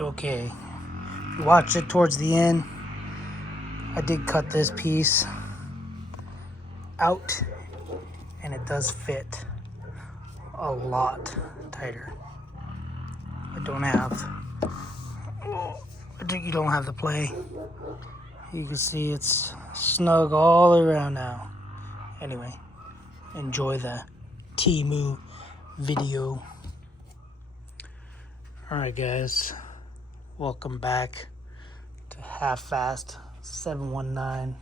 Okay, if you watch it towards the end, I did cut this piece out and it does fit a lot tighter. I think you don't have to play. You can see it's snug all around now. Anyway, enjoy the TEMU video. Alright guys, welcome back to Half Fast 719.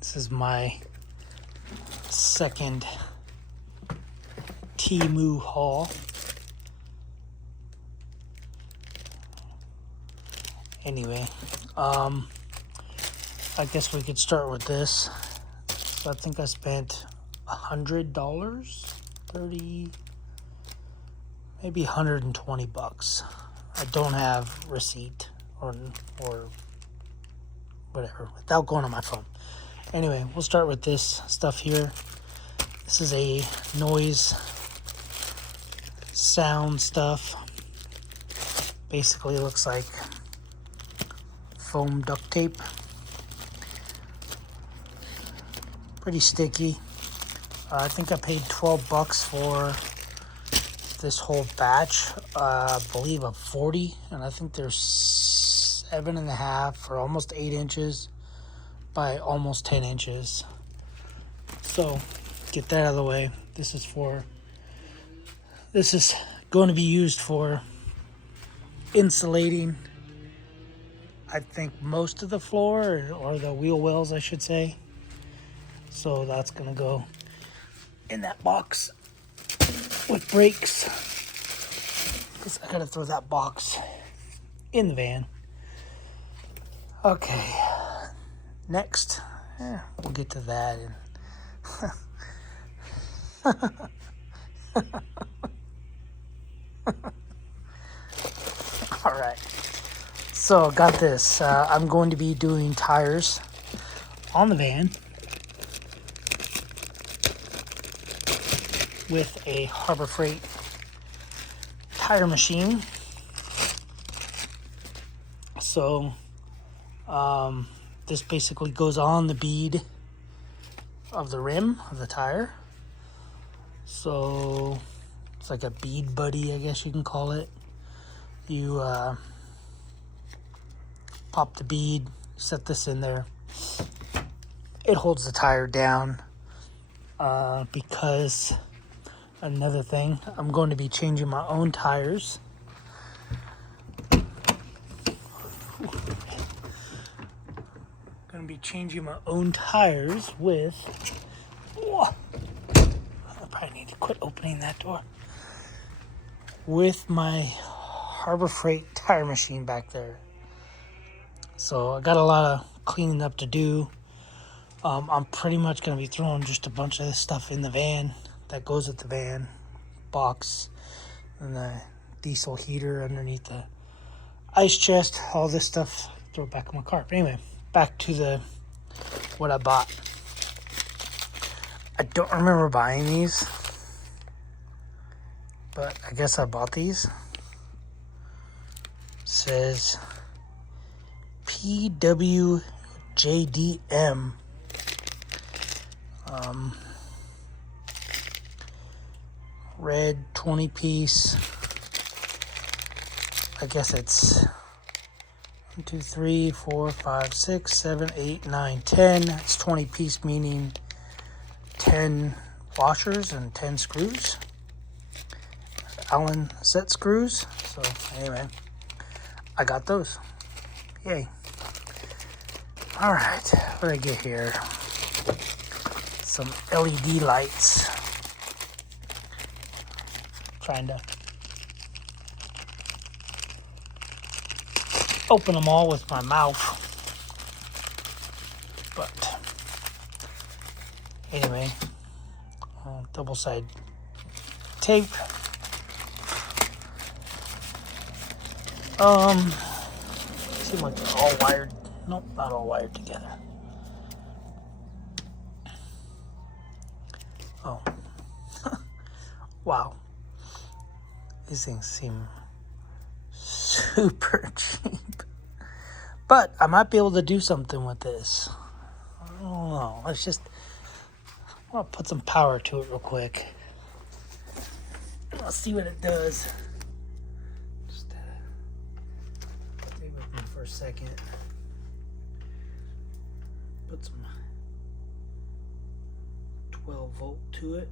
This is my second TEMU haul. Anyway, I guess we could start with this. So I think I spent $100, 30, maybe 120 bucks. I don't have receipt or whatever without going on my phone. Anyway, we'll start with this stuff here. This is a noise sound stuff. Basically looks like foam duct tape. Pretty sticky. I think I paid 12 bucks for this whole batch. I believe a 40, and I think there's 7.5 or almost 8 inches by almost 10 inches. So get that out of the way. This is going to be used for insulating, I think, most of the floor, or the wheel wells, I should say. So that's going to go in that box with brakes, because I got to throw that box in the van. Okay, next, we'll get to that. All right, so got this. I'm going to be doing tires on the van with a Harbor Freight tire machine. So this basically goes on the bead of the rim of the tire. So it's like a bead buddy, I guess you can call it. You pop the bead, set this in there. It holds the tire down because another thing, I'm going to be changing my own tires. Going to be changing my own tires with... Whoa, I probably need to quit opening that door. With my Harbor Freight tire machine back there. So I got a lot of cleaning up to do. I'm pretty much going to be throwing just a bunch of this stuff in the van that goes with the van box, and the diesel heater underneath the ice chest, all this stuff, throw it back in my car. But anyway, back to what I bought. I don't remember buying these, but I guess I bought these. It says PWJDM. Red 20 piece. I guess it's 1, 2, 3, 4, 5, 6, 7, 8, 9, 10. It's 20 piece, meaning 10 washers and 10 screws. Allen set screws. So anyway, I got those. Yay. All right, what did I get here? Some LED lights. Trying to open them all with my mouth. But anyway, double-sided tape. Seem like they're all wired. Nope, not all wired together. Oh. Wow. These things seem super cheap. But I might be able to do something with this. I don't know. I'll put some power to it real quick. I'll see what it does. Just stay with me for a second. Put some 12 volt to it.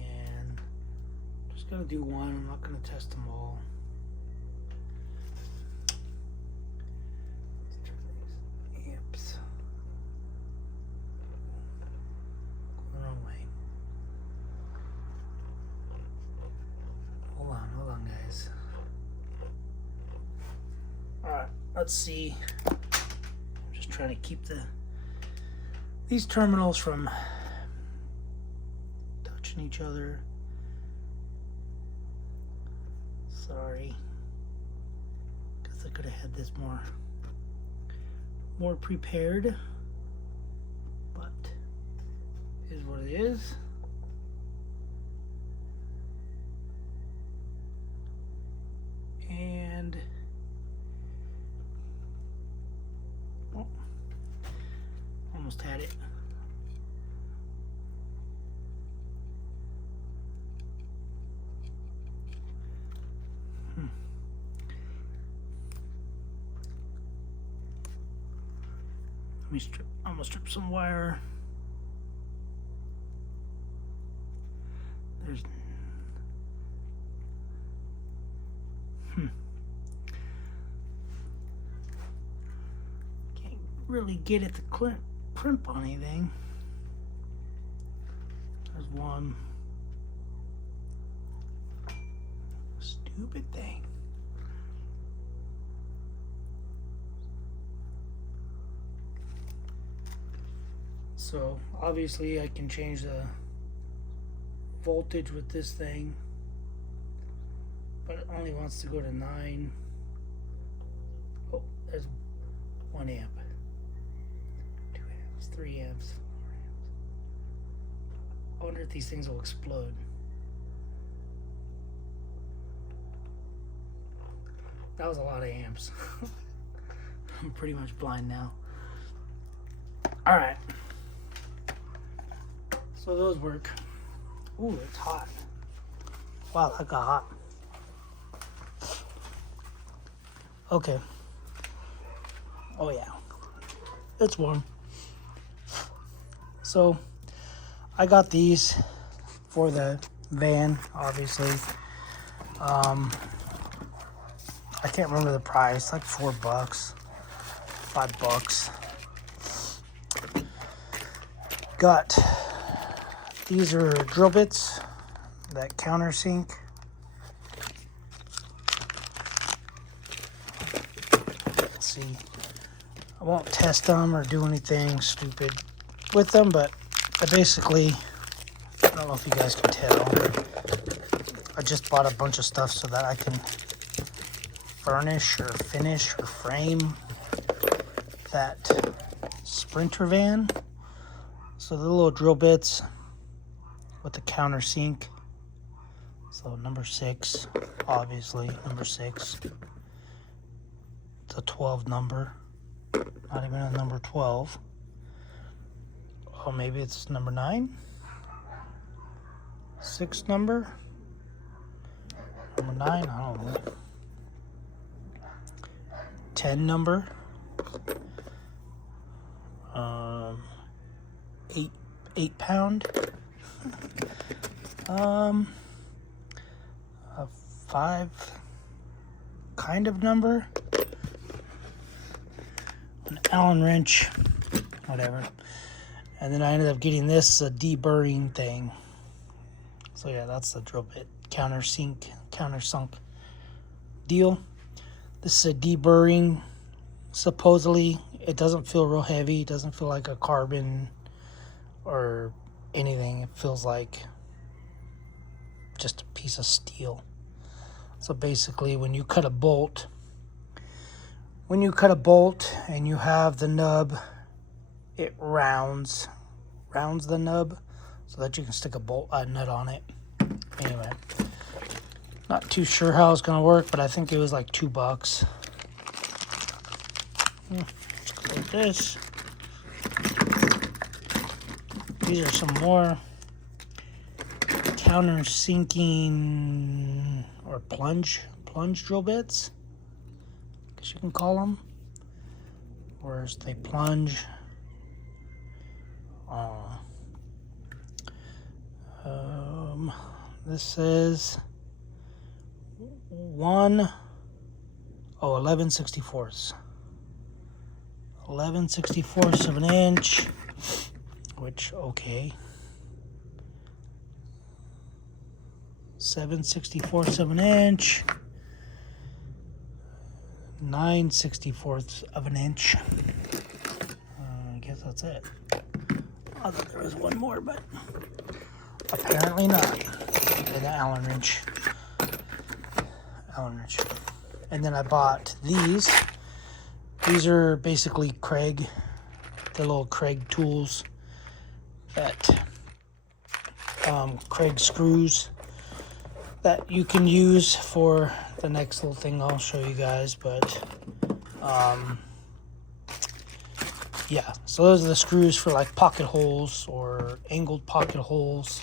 And I'm just gonna do one. I'm not gonna test them all. Amps. Going the wrong way. Hold on, guys. Alright, let's see. I'm just trying to keep these terminals from touching each other. Sorry. Guess I could have had this more prepared. But it is what it is. And oh, almost had it. I'm gonna strip some wire. There's can't really get it to crimp on anything. There's one stupid thing. So obviously I can change the voltage with this thing, but it only wants to go to 9. Oh, there's 1 amp, 2 amps, 3 amps, 4 amps. I wonder if these things will explode. That was a lot of amps. I'm pretty much blind now. All right. So those work. Ooh, it's hot. Wow, that got hot. Okay. Oh yeah, it's warm. So I got these for the van, obviously. I can't remember the price, like $4, $5. Got, these are drill bits that countersink. Let's see. I won't test them or do anything stupid with them, but I basically, I don't know if you guys can tell, I just bought a bunch of stuff so that I can furnish or finish or frame that Sprinter van. So the little drill bits with the countersink. So number 6, obviously number 6. It's a 12 number, not even a number 12. Oh, maybe it's number 9. 6 number. Number 9, I don't know. 10 number. 8 pound. A 5 kind of number. An Allen wrench, whatever. And then I ended up getting this deburring thing. So yeah, that's the drill bit countersunk deal. This is a deburring. Supposedly, it doesn't feel real heavy. It doesn't feel like a carbon or anything. It feels like just a piece of steel. So basically, when you cut a bolt and you have the nub, it rounds the nub so that you can stick a nut on it. Anyway, Not too sure how it's gonna work, but I think it was like $2. Let's go with this. These are some more countersinking or plunge drill bits, I guess you can call them. Whereas they plunge. This says 11/64. 11/64 of an inch, which, okay. 7/64 of an inch. 9/64 of an inch. I guess that's it. I thought there was one more, but apparently not. And an Allen wrench. And then I bought these. These are basically Kreg, the little Kreg tools that Kreg screws that you can use for the next little thing I'll show you guys. But yeah, so those are the screws for like pocket holes or angled pocket holes,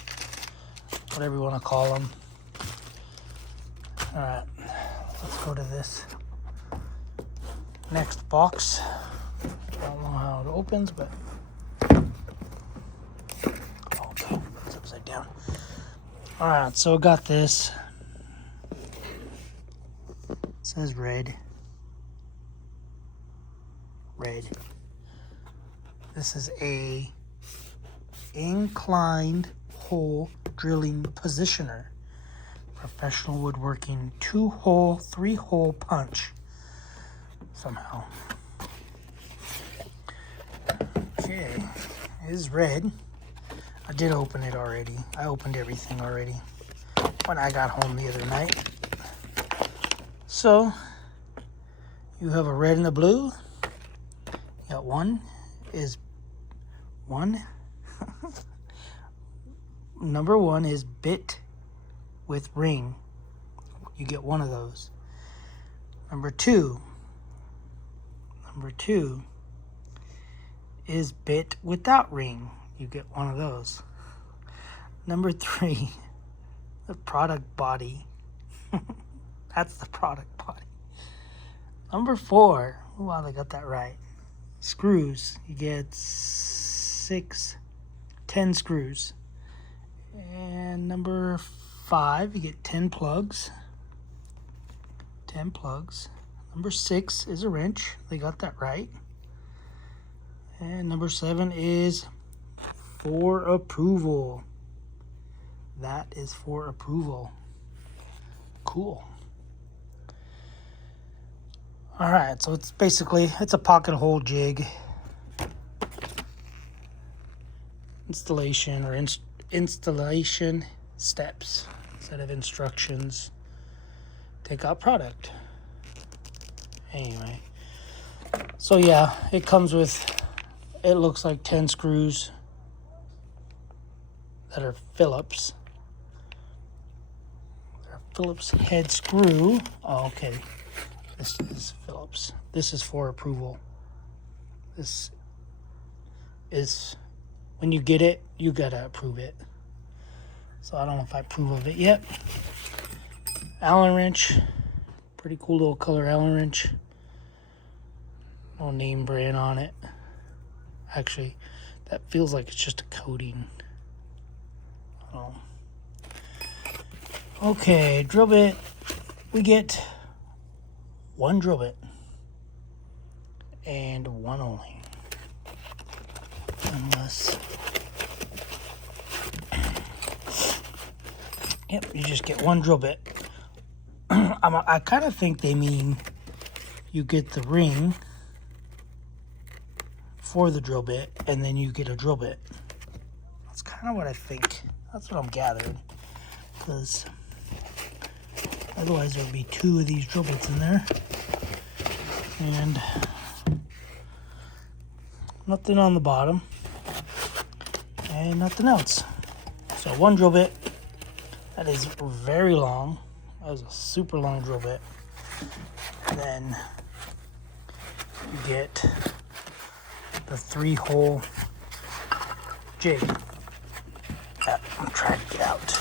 whatever you want to call them. All right, let's go to this next box. I don't know how it opens, but okay, it's upside down. All right, so I got this. It says red. This is a inclined hole drilling positioner. Professional woodworking 2-hole, 3-hole punch. Somehow. Okay, it is red. I did open it already. I opened everything already when I got home the other night. So, you have a red and a blue. You got one. Number 1 is bit with ring. You get one of those. Number two is bit without ring. You get one of those. Number 3, the product body. That's the product body. Number 4, wow, they got that right. Screws. You get 10 screws. And number 5, you get 10 plugs. 10 plugs. Number 6 is a wrench. They got that right. And number 7 is for approval. That is for approval. Cool. All right, so it's a pocket hole jig. Installation or installation steps instead of instructions. Take out product. Anyway, so yeah, it comes with, it looks like 10 screws that are Phillips. They're Phillips head screw. Oh, okay. This is Phillips. This is for approval. This is, when you get it, you gotta approve it. So I don't know if I approve of it yet. Allen wrench. Pretty cool little color Allen wrench. No name brand on it. Actually, that feels like it's just a coating. Oh. Okay, drill bit. We get one drill bit. And one only. Unless... Yep, you just get one drill bit. I kind of think they mean you get the ring for the drill bit, and then you get a drill bit. That's kind of what I think. That's what I'm gathering. Because otherwise there would be 2 of these drill bits in there. And nothing on the bottom. And nothing else. So one drill bit. That is very long. That was a super long drill bit. And then you get the 3-hole jig that I'm trying to get out.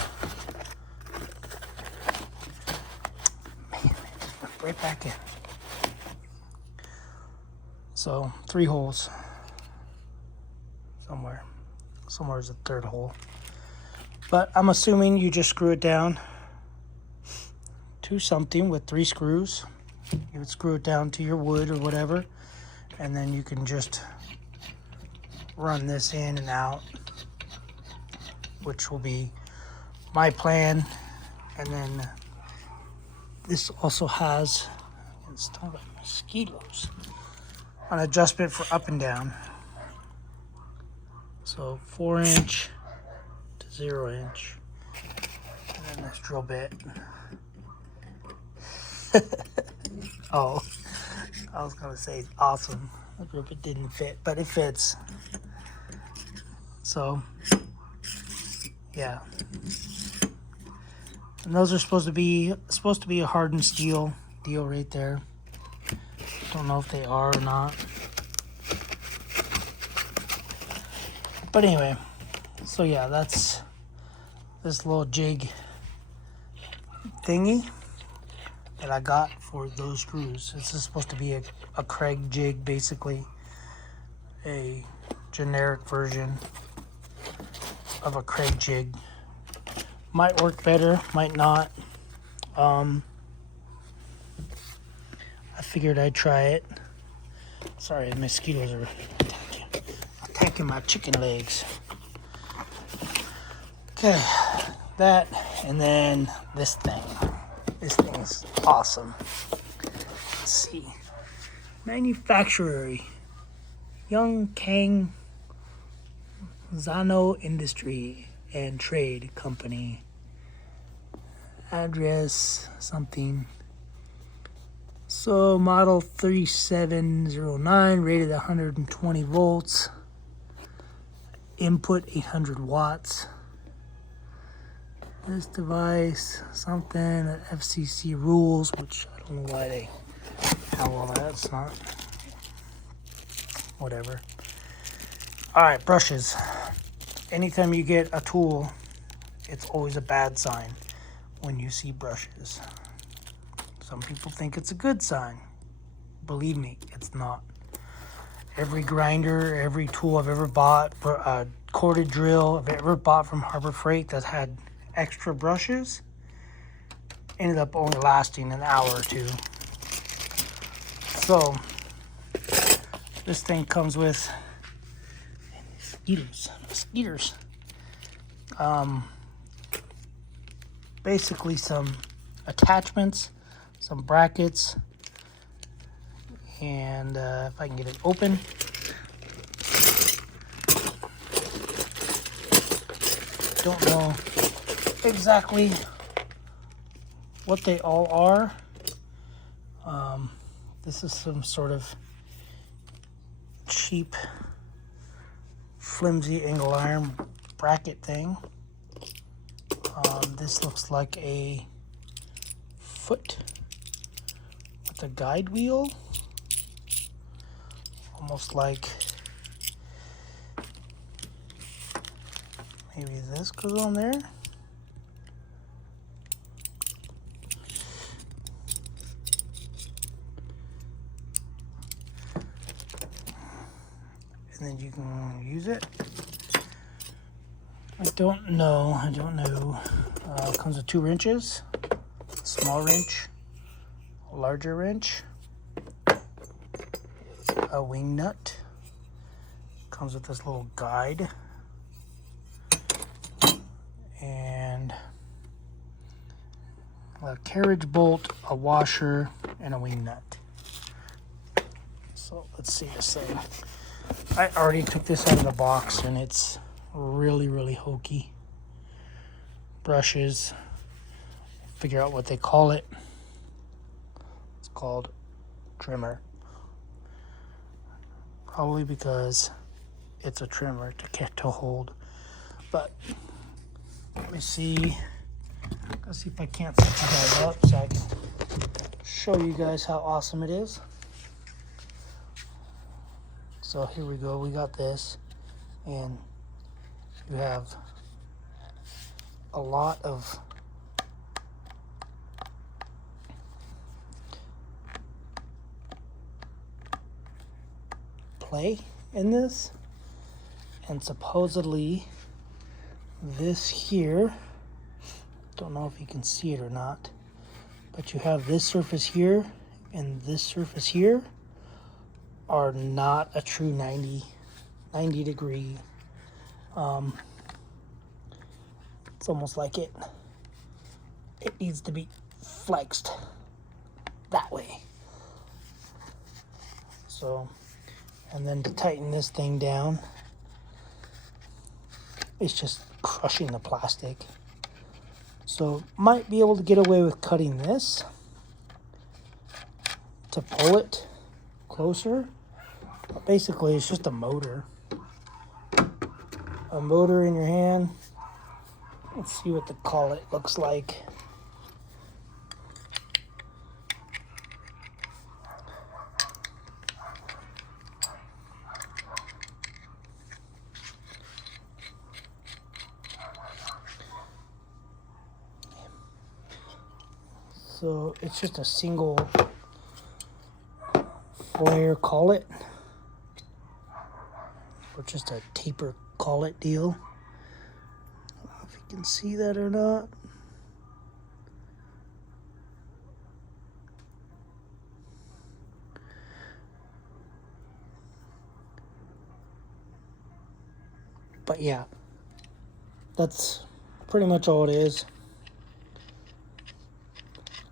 Man, it just went right back in. So 3 holes somewhere. Somewhere's the 3rd hole. But I'm assuming you just screw it down to something with 3 screws. You would screw it down to your wood or whatever, and then you can just run this in and out, which will be my plan. And then this also has, it's talking about mosquitoes, an adjustment for up and down. So 4-inch to 0-inch, and then this drill bit. Oh, I was gonna say it's awesome. The drill bit didn't fit, but it fits. So yeah, and those are supposed to be a hardened steel deal right there. Don't know if they are or not. But anyway, so yeah, that's this little jig thingy that I got for those screws. This is supposed to be a Kreg jig, basically a generic version of a Kreg jig. Might work better, might not. I figured I'd try it. Sorry, the mosquitoes are attacking my chicken legs. Okay, that, and then this thing. This thing is awesome. Let's see. Manufacturer, Young Kang Zano Industry and Trade Company. Address something. So model 3709, rated 120 volts. Input 800 watts. This device, something that FCC rules, which I don't know why they have all that. It's not. Whatever. Alright, brushes. Anytime you get a tool, it's always a bad sign when you see brushes. Some people think it's a good sign. Believe me, it's not. Every grinder, every tool I've ever bought, a corded drill I've ever bought from Harbor Freight that had extra brushes, ended up only lasting an hour or two. So, this thing comes with mosquitoes. Basically some attachments, some brackets, and if I can get it open. Don't know exactly what they all are. This is some sort of cheap, flimsy angle iron bracket thing. This looks like a foot with a guide wheel, almost like maybe this goes on there. And then you can use it. I don't know. It comes with 2 wrenches, a small wrench, a larger wrench, a wing nut. Comes with this little guide, and a carriage bolt, a washer, and a wing nut. So let's see this thing. I already took this out of the box, and it's really, really hokey. Brushes, figure out what they call it. It's called trimmer. Probably because it's a trimmer to get to hold. But let me see. Let's see if I can't set you guys up so I can show you guys how awesome it is. So here we go. We got this, and you have a lot of play in this, and supposedly this here, don't know if you can see it or not, but you have this surface here and this surface here are not a true 90 degree. It's almost like it needs to be flexed that way. So, and then to tighten this thing down, it's just crushing the plastic. So might be able to get away with cutting this to pull it closer. But basically it's just a motor. A motor in your hand. Let's see what the collet looks like. So it's just a single flare collet, or just a taper collet deal. I don't know if you can see that or not. But yeah, that's pretty much all it is.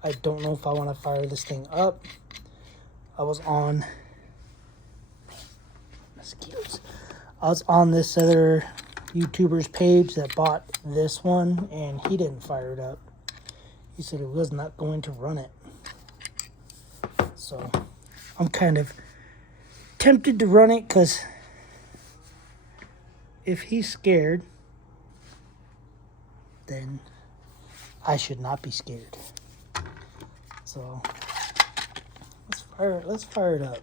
I don't know if I want to fire this thing up. I was on mosquitoes. I was on this other YouTuber's page that bought this one, and he didn't fire it up. He said he was not going to run it. So I'm kind of tempted to run it, because if he's scared, then I should not be scared. So let's fire it up.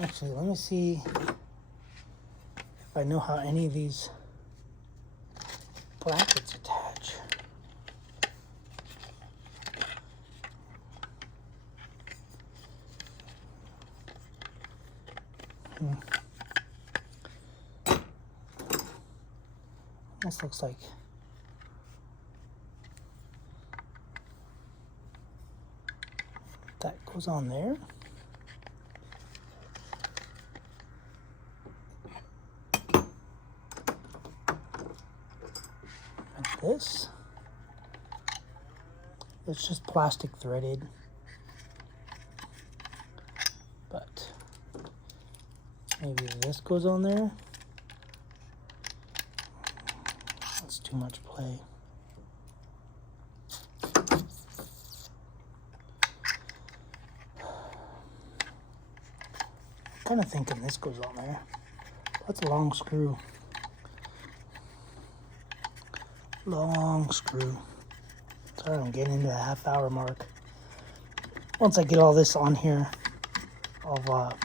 Actually, let me see if I know how any of these brackets attach. This looks like that goes on there. Like this. It's just plastic threaded. But maybe this goes on there. That's too much play. Kind of thinking this goes on there. That's a long screw. Long screw. Sorry, I'm getting into the half-hour mark. Once I get all this on here, I'll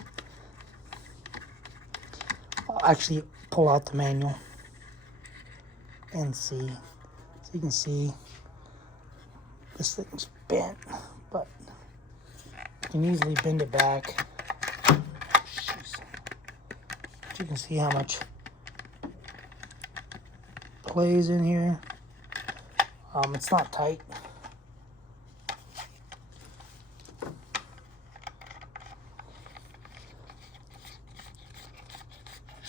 actually pull out the manual and see. So you can see this thing's bent, but you can easily bend it back. You can see how much plays in here. It's not tight.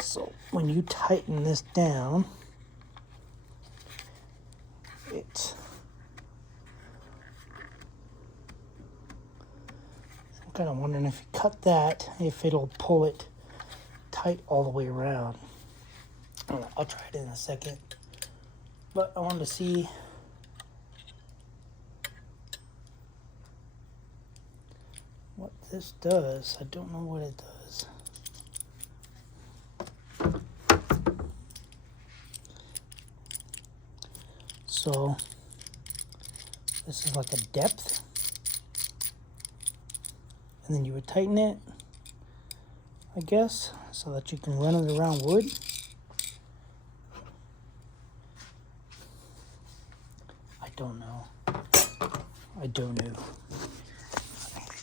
So when you tighten this down, I'm kind of wondering if you cut that, if it'll pull it tight all the way around. I'll try it in a second, but I wanted to see what this does. I don't know what it does. So This is like a depth. And then you would tighten it, I guess, so that you can run it around wood. I don't know. I don't know.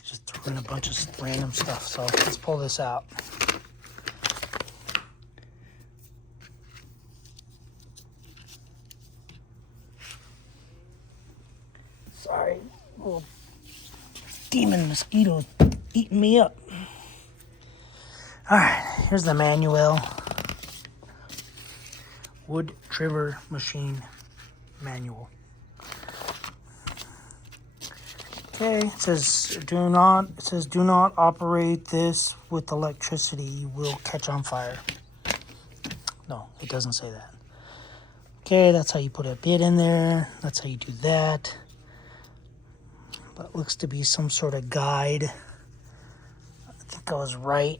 Just threw in a bunch of random stuff, so let's pull this out. Sorry, little demon mosquito eating me up. All right, here's the manual. Wood trimmer machine manual. Okay, it says do not operate this with electricity. You will catch on fire. No, it doesn't say that. Okay, that's how you put a bit in there. That's how you do that. But it looks to be some sort of guide. I think I was right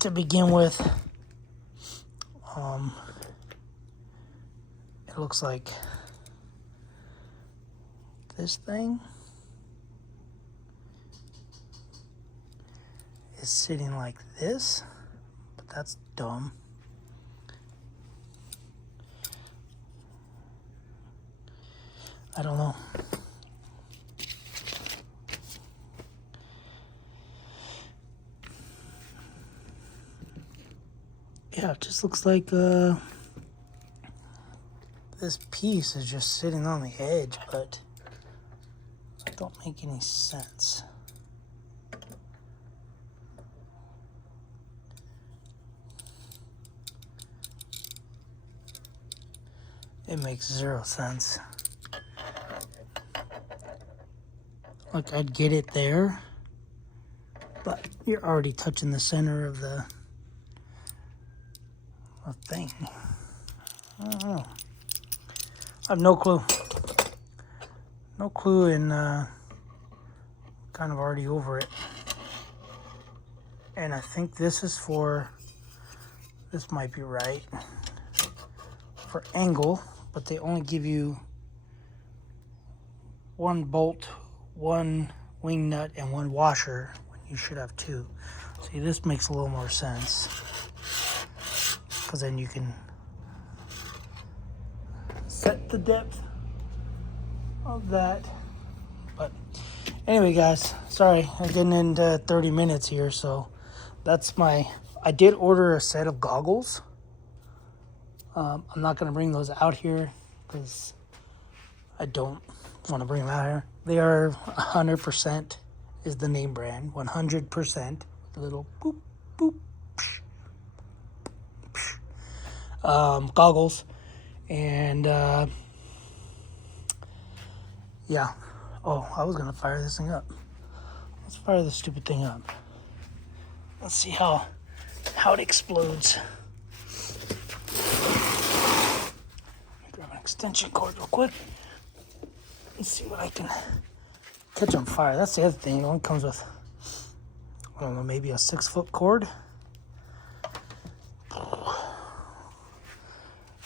to begin with. It looks like this thing is sitting like this, but that's dumb. I don't know. Yeah, it just looks like this piece is just sitting on the edge, but it don't make any sense. It makes zero sense. Like, I'd get it there, but you're already touching the center of the thing. I don't know. I have no clue. No clue, and kind of already over it. And I think this is for, this might be right, for angle, but they only give you one bolt, one wing nut, and one washer when you should have two. See, this makes a little more sense, because then you can set the depth of that. But anyway, guys, sorry, I'm getting into 30 minutes here, so that's I did order a set of goggles. I'm not going to bring those out here because I don't want to bring them out here. They are 100% is the name brand, 100% with a little boop, boop, psh, psh. Goggles. And yeah. Oh, I was going to fire this thing up. Let's fire this stupid thing up. Let's see how it explodes. Grab an extension cord real quick. Let's see what I can catch on fire. That's the other thing. It only comes with, I don't know, maybe a 6-foot cord.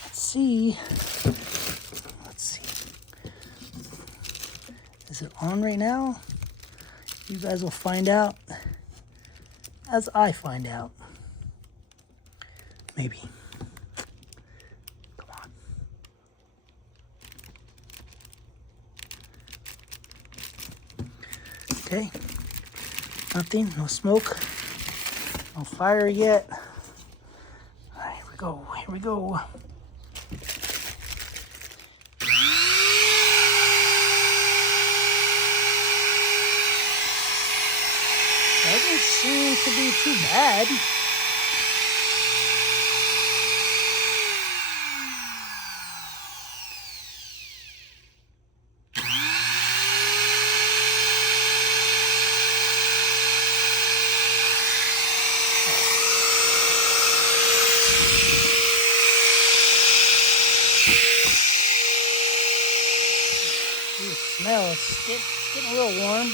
Let's see. Is it on right now? You guys will find out as I find out. Maybe. Come on. Okay. Nothing. No smoke. No fire yet. All right, here we go. Here we go. Doesn't seem to be too bad. You smell it's getting real warm.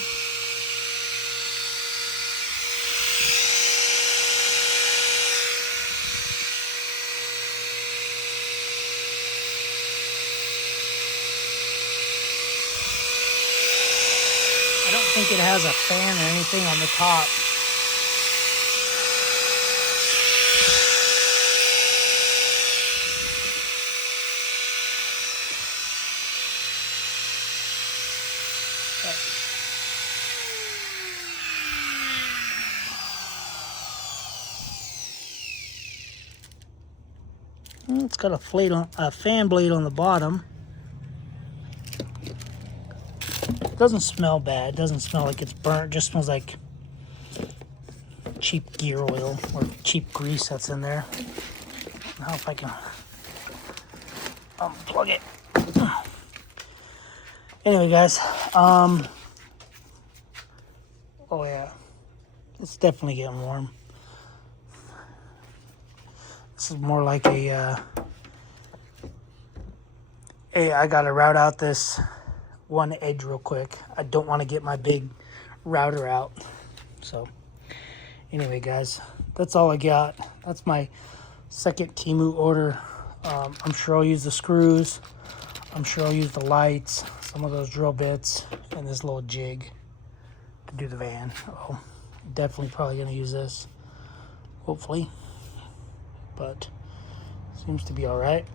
think it has a fan or anything on the top. It's got a fan blade on the bottom. It doesn't smell bad. It doesn't smell like it's burnt. It just smells like cheap gear oil or cheap grease that's in there. Now if I can unplug it. Anyway, guys. Oh yeah, it's definitely getting warm. This is more like a, hey, I gotta route out this one edge real quick. I don't want to get my big router out. So anyway, guys, that's all I got. That's my second TEMU order. I'm sure I'll use the screws. I'm sure I'll use the lights, some of those drill bits, and this little jig to do the van. Oh, definitely probably gonna use this, hopefully. But seems to be all right.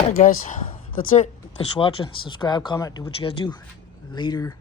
All right, guys, that's it. Thanks for watching. Subscribe, comment, do what you guys do. Later.